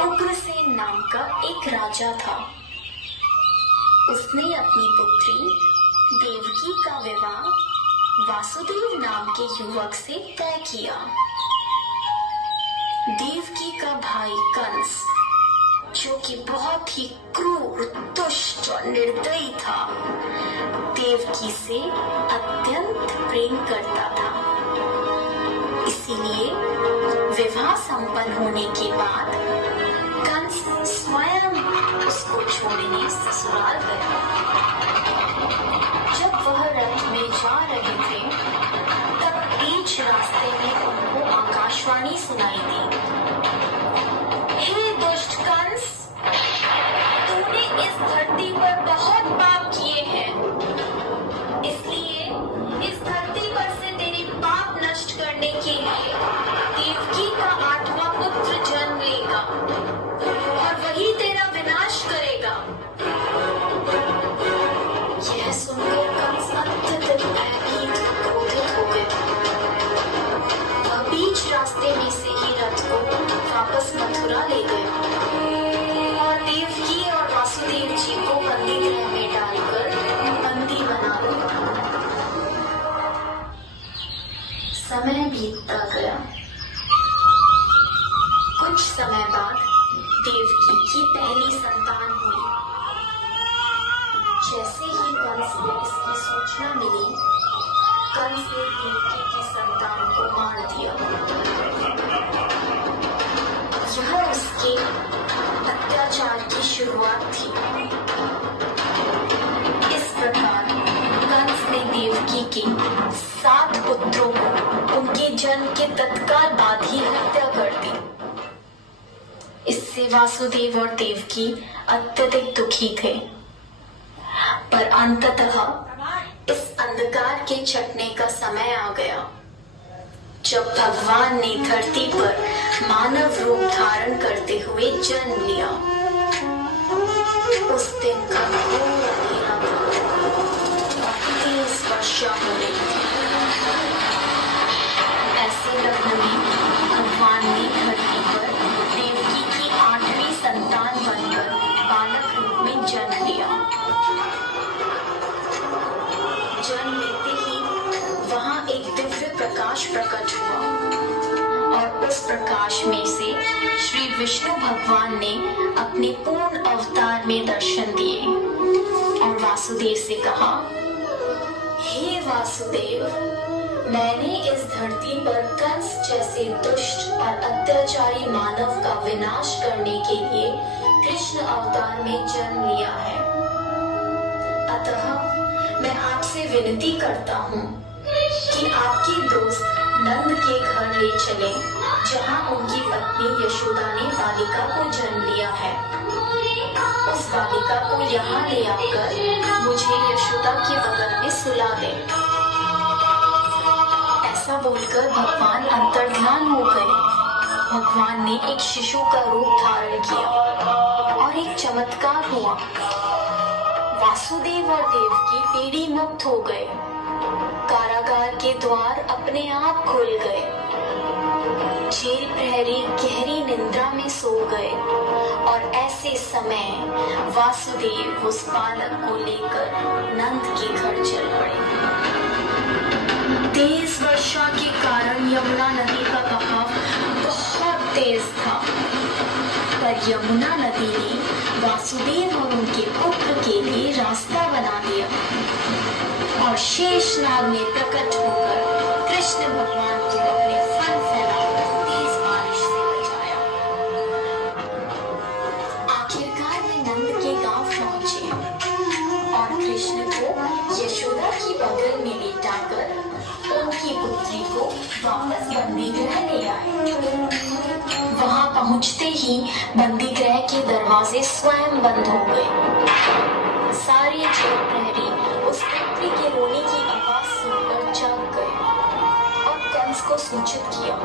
उग्रसेन नाम का एक राजा था। उसने अपनी पुत्री देवकी का विवाह वासुदेव नाम के युवक से तय किया। देवकी का भाई कंस, जो कि बहुत ही क्रूर, दुष्ट और निर्दयी था, देवकी से अत्यंत प्रेम करता था। इसीलिए विवाह संपन्न होने के बाद कंस स्वयं उसको छोड़ने ससुराल गया। जब वह रथ में जा रहे थे, तब बीच रास्ते में उनको आकाशवाणी सुनाई दी। हे दुष्ट कंस, तूने इस धरती पर बहुत पाप किए हैं, इसलिए इस धरती पर से तेरे पाप नष्ट करने के लिए देवकी का 8वां पुत्र जन्म लेगा और वही तेरा विनाश करेगा। यह सुनकर कंस अत्यधिक भयभीत क्रोधित हो गए। वह बीच रास्ते में से ही रथ को वापस मथुरा ले गए और देवकी और वासुदेव जी को बंदी गृह में डालकर बंदी बना दिया। समय बीतता गया। कुछ समय बाद देवकी की पहली संतान हुई। जैसे ही कंस को इसकी सूचना मिली, कंस ने देवकी की संतान को मार दिया। यह उसके अत्याचार की शुरुआत थी। इस प्रकार कंस ने देवकी के 7 पुत्रों को उनके जन्म के तत्काल बाद ही हत्या कर दी। इससे वासुदेव और देवकी अत्यधिक दुखी थे। पर अंततः इस अंधकार के छटने का समय आ गया, जब भगवान ने धरती पर मानव रूप धारण करते हुए जन्म लिया। उस दिन का घोर अंधेरा था और तेज वर्षा हो रही थी। ऐसे लग्न में भगवान ने धरती पर देवकी की 8वीं संतान बनकर बालक रूप में जन्म लिया। जन्म लेते ही वहां एक दिव्य प्रकाश प्रकट हुआ और उस प्रकाश में से श्री विष्णु भगवान ने अपने पूर्ण अवतार में दर्शन दिए और वासुदेव से कहा, हे वासुदेव, मैंने इस धरती पर कंस जैसे दुष्ट और अत्याचारी मानव का विनाश करने के लिए कृष्ण अवतार में जन्म लिया है। अतः मैं आपसे विनती करता हूँ कि आपके दोस्त नंद के घर ले चलें, जहाँ उनकी पत्नी यशोदा ने बालिका को जन्म लिया है। उस बालिका को यहाँ ले आकर मुझे यशोदा के बगल में सुला दें। ऐसा बोलकर भगवान अंतर्ध्यान हो गए। भगवान ने एक शिशु का रूप धारण किया और एक चमत्कार हुआ। वासुदेव और देवकी पीड़ी मुक्त हो गए। कारागार के द्वार अपने आप खुल गए। जेल प्रहरी गहरी निद्रा में सो गए और ऐसे समय वासुदेव उस बालक को लेकर नंद के घर चल पड़े। तेज वर्षा के कारण यमुना नदी का बहाव बहुत तेज था, पर यमुना नदी ने वासुदेव और उनके पुत्र के लिए रास्ता बना दिया और शेषनाग ने प्रकट होकर कृष्ण भगवान को अपने फन फैलाकर तेज बारिश से बचाया। आखिरकार वे नंद के गांव पहुंचे और कृष्ण को यशोदा की बगल में लेटाकर उनकी पुत्री को वापस बंदी गृह ले आए। वहां पहुंचते ही बंदी गृह के दरवाजे स्वयं बंद हो गए। सारे जेल प्रहरी उस पुत्री के रोने की आवाज सुनकर जाग गए और कंस को सूचित किया।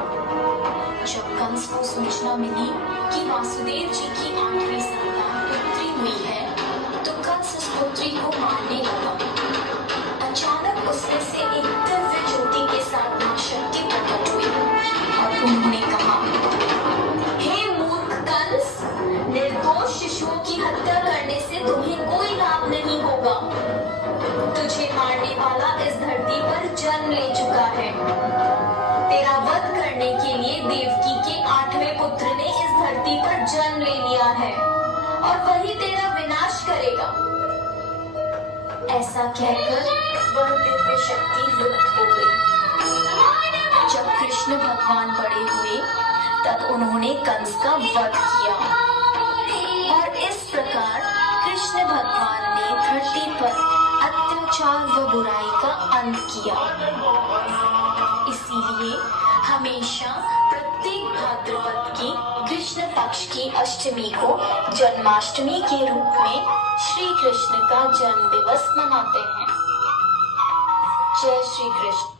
जब कंस को सूचना मिली कि वासुदेव जी की 8वीं संतान पुत्री हुई है, तो कंस उस पुत्री को मारने लगा। अचानक उसमें से एक दिव्य ज्योति के साथ मां शक्ति प्रकट हुई और उन्होंने कहा, हे मूर्ख कंस, मारने वाला इस धरती पर जन्म ले चुका है। तेरा वध करने के लिए देवकी के 8वें पुत्र ने इस धरती पर जन्म ले लिया है और वही तेरा विनाश करेगा। ऐसा कहकर वह दिव्य शक्ति लुप्त हो गई। जब कृष्ण भगवान बड़े हुए तब उन्होंने कंस का वध किया और इस प्रकार कृष्ण भगवान ने धरती पर अत्याचार व बुराई का अंत किया। इसीलिए हमेशा प्रत्येक भाद्रपद की कृष्ण पक्ष की अष्टमी को जन्माष्टमी के रूप में श्री कृष्ण का जन्म दिवस मनाते हैं। जय श्री कृष्ण।